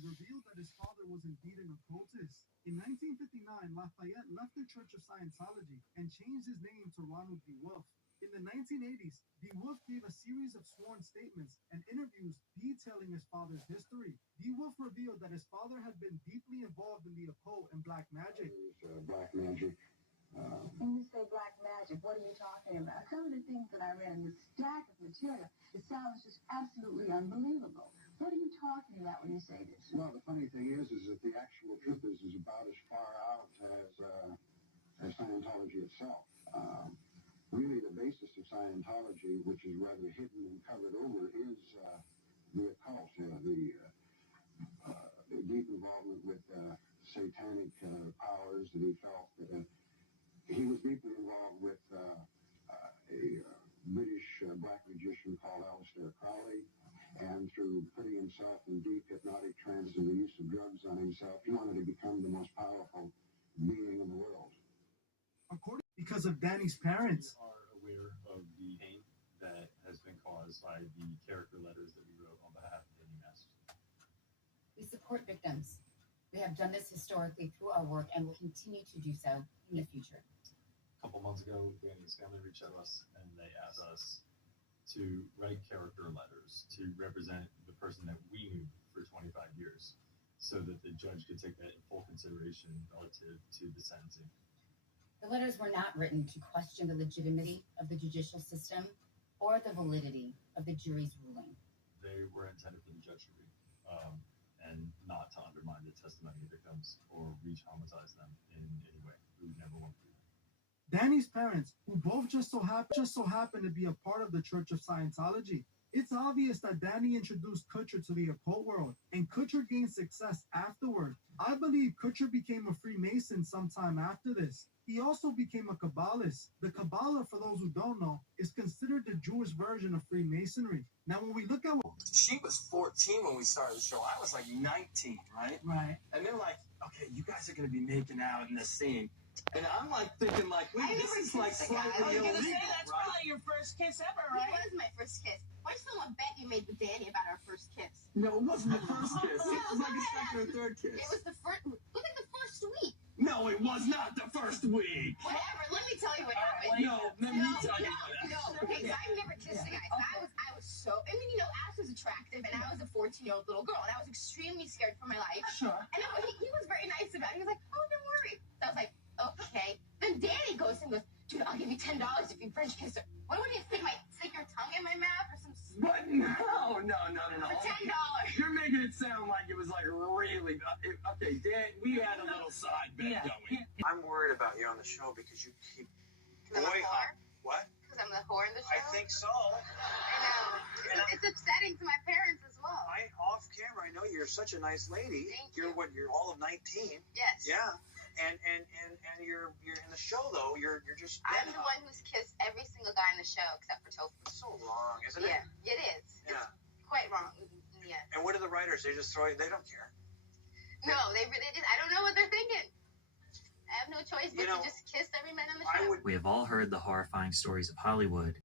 revealed that his father was indeed an occultist. In 1959, Lafayette left the Church of Scientology and changed his name to Ronald D. Wolf. In the 1980s, D. Wolf gave a series of sworn statements and interviews detailing his father's history. D. Wolf revealed that his father had been deeply involved in the occult and black magic. Black magic. When you say black magic, what are you talking about? Some of the things that I read in the stack of material, it sounds just absolutely unbelievable. What are you talking about when you say this? Well, the funny thing is that the actual truth is about as far out as Scientology itself. Really, the basis of Scientology, which is rather hidden and covered over, is the occult, the deep involvement with satanic powers that he felt. He was deeply involved with a British black magician called Aleister Crowley, and through putting himself in deep hypnotic trance and the use of drugs on himself, he wanted to become the most powerful being in the world. Because of Danny's parents. We are aware of the pain that has been caused by the character letters that we wrote on behalf of Danny Masterson. We support victims. We have done this historically through our work and will continue to do so in the future. A couple months ago, Danny's family reached out to us and they asked us to write character letters to represent the person that we knew for 25 years so that the judge could take that in full consideration relative to the sentencing. The letters were not written to question the legitimacy of the judicial system or the validity of the jury's ruling. They were intended for the judge to read and not to undermine the testimony of victims or re-traumatize them in any way. We would never want to do that. Danny's parents, who both just so happen to be a part of the Church of Scientology. It's obvious that Danny introduced Kutcher to the occult world, and Kutcher gained success afterward. I believe Kutcher became a Freemason sometime after this. He also became a Kabbalist. The Kabbalah, for those who don't know, is considered the Jewish version of Freemasonry. Now, when we look at she was 14 when we started the show. I was like 19, right? Right. And they're like, okay, you guys are going to be making out in this scene. And I'm like thinking, like, wait, this is like slightly illegal, that's right? probably your first kiss ever, right? It was my first kiss. Where's someone bet you made with Danny about our first kiss? No, it wasn't the first kiss. It was like a second or third kiss. It was the first. Look at the first week. No, it was not the first week. Whatever. Let me tell you what happened. No, let me tell you what happened. No. Okay, so I've never kissed a guy. So I was so. I mean, Ash was attractive, and I was a 14-year-old little girl, and I was extremely scared for my life. Sure. And he was very nice about it. He was like, "Oh, don't worry." So I was like, "Okay." Then Danny goes and goes, "Dude, I'll give you $10 if you French kiss her." What do you think? Stick your tongue in my mouth or some? What? No. For $10. You're making it sound like it was like really. Okay, Dan, we had a little side bet going. I'm worried about you on the show because you keep. Because I'm a whore? What? Because I'm the whore in the show? I think so. I know. It's upsetting to my parents as well. Off camera, I know you're such a nice lady. Thank You're you. what? You're all of 19. Yes. Yeah. And you're in the show though. You're just. I'm the one who's kissed every single guy in the show except for Tofu. It's so wrong, isn't it? Yeah, it is. Yeah. It's quite wrong. Yeah. And what do the writers? They just throw you. They don't care. No, they really just. I don't know what they're thinking. I have no choice but to just kiss every man on the show. We have all heard the horrifying stories of Hollywood.